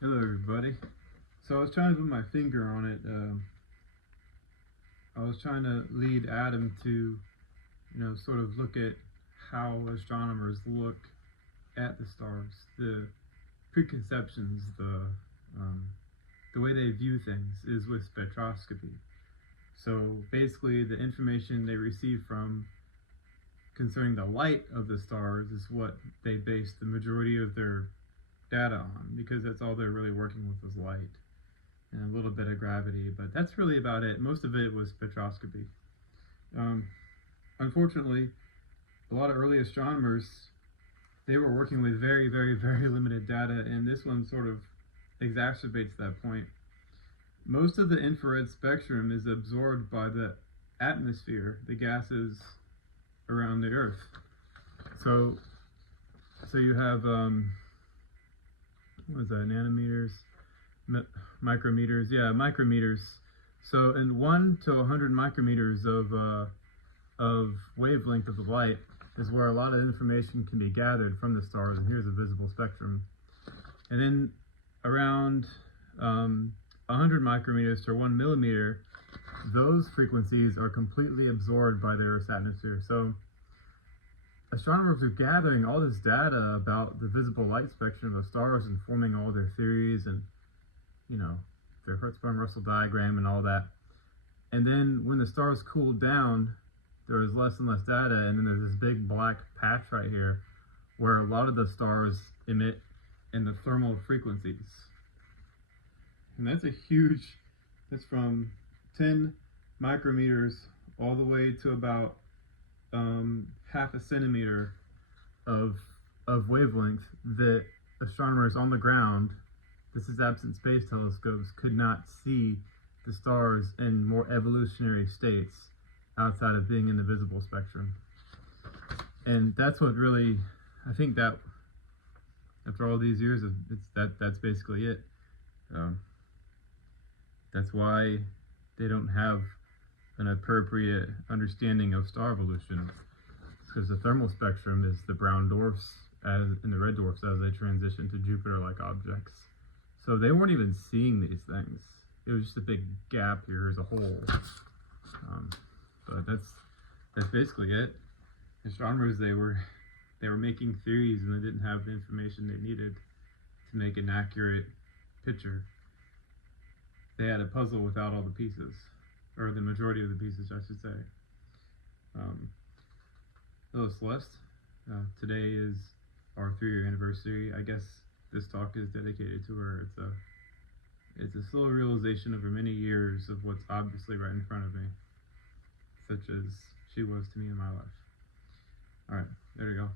Hello everybody. So I was trying to put my finger on it. I was trying to lead Adam to, sort of look at how astronomers look at the stars, the preconceptions, the way they view things is with spectroscopy. So basically, the information they receive from concerning the light of the stars is what they base the majority of their data on, because that's all they're really working with is light and a little bit of gravity, but that's really about it. Most of it was spectroscopy. Unfortunately, a lot of early astronomers, they were working with very, very, very limited data, and this one sort of exacerbates that point. Most of the infrared spectrum is absorbed by the atmosphere, the gases around the Earth. So you have what is that, nanometers, micrometers? Yeah, micrometers. So in 1 to 100 micrometers of wavelength of the light is where a lot of information can be gathered from the stars, and here's a visible spectrum. And then around 100 micrometers to 1 millimeter, those frequencies are completely absorbed by the Earth's atmosphere. So astronomers are gathering all this data about the visible light spectrum of stars and forming all their theories and, their Hertzsprung-Russell diagram and all that. And then when the stars cooled down, there was less and less data, and then there's this big black patch right here where a lot of the stars emit in the thermal frequencies. And that's from 10 micrometers all the way to about half a centimeter of wavelength that astronomers on the ground, this is absent space telescopes, could not see the stars in more evolutionary states outside of being in the visible spectrum. And that's what really, I think that after all these years, that's basically it. That's why they don't have an appropriate understanding of star evolution, because the thermal spectrum is the brown dwarfs and the red dwarfs as they transition to Jupiter-like objects. So they weren't even seeing these things. It was just a big gap here as a whole. But that's basically it. Astronomers, they were making theories, and they didn't have the information they needed to make an accurate picture. They had a puzzle without all the pieces, or the majority of the pieces, I should say. Hello, Celeste. Today is our 3-year anniversary. I guess this talk is dedicated to her. It's a slow realization over many years of what's obviously right in front of me, such as she was to me in my life. All right, there we go.